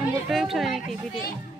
নম্বৰটোৱে উঠা নাই নেকি ভিডিঅ'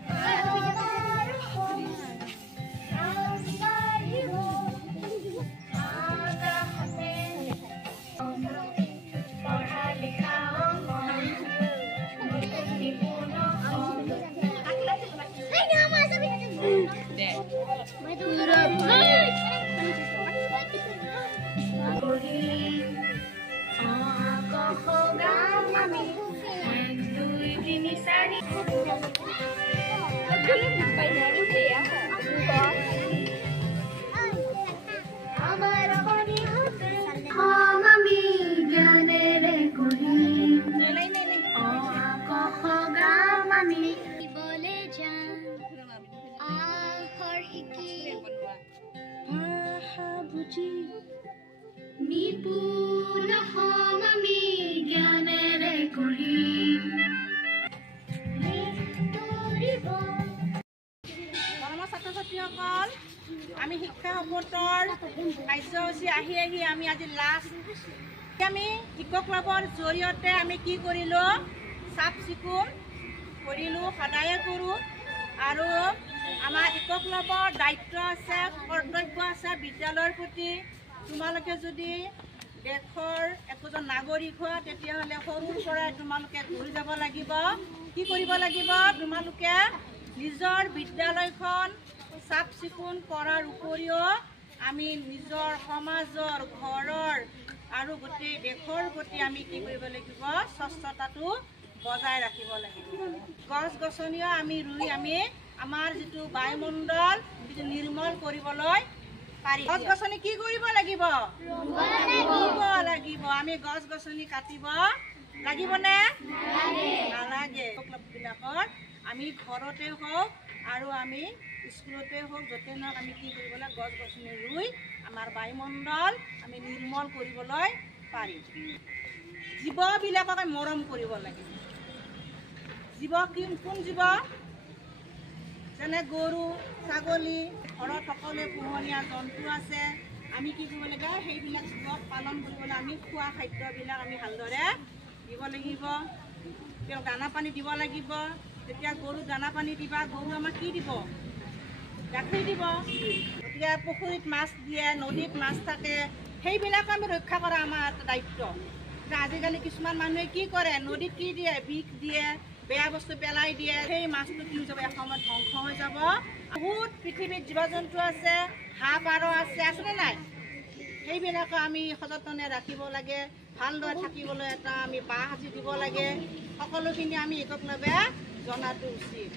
আমি শিক্ষা সপোনৰ কাৰ্যসূচী আহি আমি আজি লাষ্ট আমি ইক' ক্লাবৰ জৰিয়তে আমি কি কৰিলোঁ চাফ চিকুণ কৰিলোঁ সদায়ে কৰোঁ আৰু আমাৰ ইক' ক্লাবৰ দায়িত্ব আছে কৰ্তব্য আছে বিদ্যালয়ৰ প্ৰতি তোমালোকে যদি দেশৰ একোজন নাগৰিক হোৱা তেতিয়াহ'লে সৰুৰ পৰাই তোমালোকে ঘূৰি যাব লাগিব কি কৰিব লাগিব তোমালোকে নিজৰ বিদ্যালয়খন চাফ চিকুণ কৰাৰ উপৰিও আমি নিজৰ সমাজৰ ঘৰৰ আৰু গোটেই দেশৰ প্ৰতি আমি কি কৰিব লাগিব স্বচ্ছতাটো বজাই ৰাখিব লাগিব গছ গছনিও আমি ৰুই আমি আমাৰ যিটো বায়ুমণ্ডল যিটো নিৰ্মল কৰিবলৈ পাৰি গছ গছনি কি কৰিব লাগিব ৰুব লাগিব আমি গছ গছনি কাটিব লাগিবনে নালাগে ক্লাববিলাকত আমি ঘৰতে হওক আৰু আমি স্কুলতে হওক য'তে নহওক আমি কি কৰিব লাগে গছ গছনি ৰুই আমাৰ বায়ুমণ্ডল আমি নিৰ্মল কৰিবলৈ পাৰিম জীৱবিলাকক আমি মৰম কৰিব লাগে জীৱ কোন জীৱ যেনে গৰু ছাগলী ঘৰত সকলোৱে পোহনীয়া জন্তু আছে আমি কি কৰিব লাগে সেইবিলাক জীৱক পালন কৰিবলৈ আমি খোৱা খাদ্যবিলাক আমি ভালদৰে দিব লাগিব তেওঁক দানা পানী দিব লাগিব যেতিয়া গৰু দানা পানী দিবা গৰু আমাক কি দিব গাখীৰ দিব গতিকে পুখুৰীত মাছ দিয়ে নদীত মাছ থাকে সেইবিলাক আমি ৰক্ষা কৰা আমাৰ এটা দায়িত্ব আজিকালি কিছুমান মানুহে কি কৰে নদীত কি দিয়ে বিষ দিয়ে বেয়া বস্তু পেলাই দিয়ে সেই মাছটো কি যাব এসময়ত ধ্বংস হৈ যাব বহুত পৃথিৱীত জীৱ জন্তু আছে হাঁহ পাৰ আছেনে নাই সেইবিলাকো আমি সযতনে ৰাখিব লাগে ভালদৰে থাকিবলৈ এটা আমি বাঁহ সাজি দিব লাগে সকলোখিনি আমি এককভাৱে জনাটো উচিত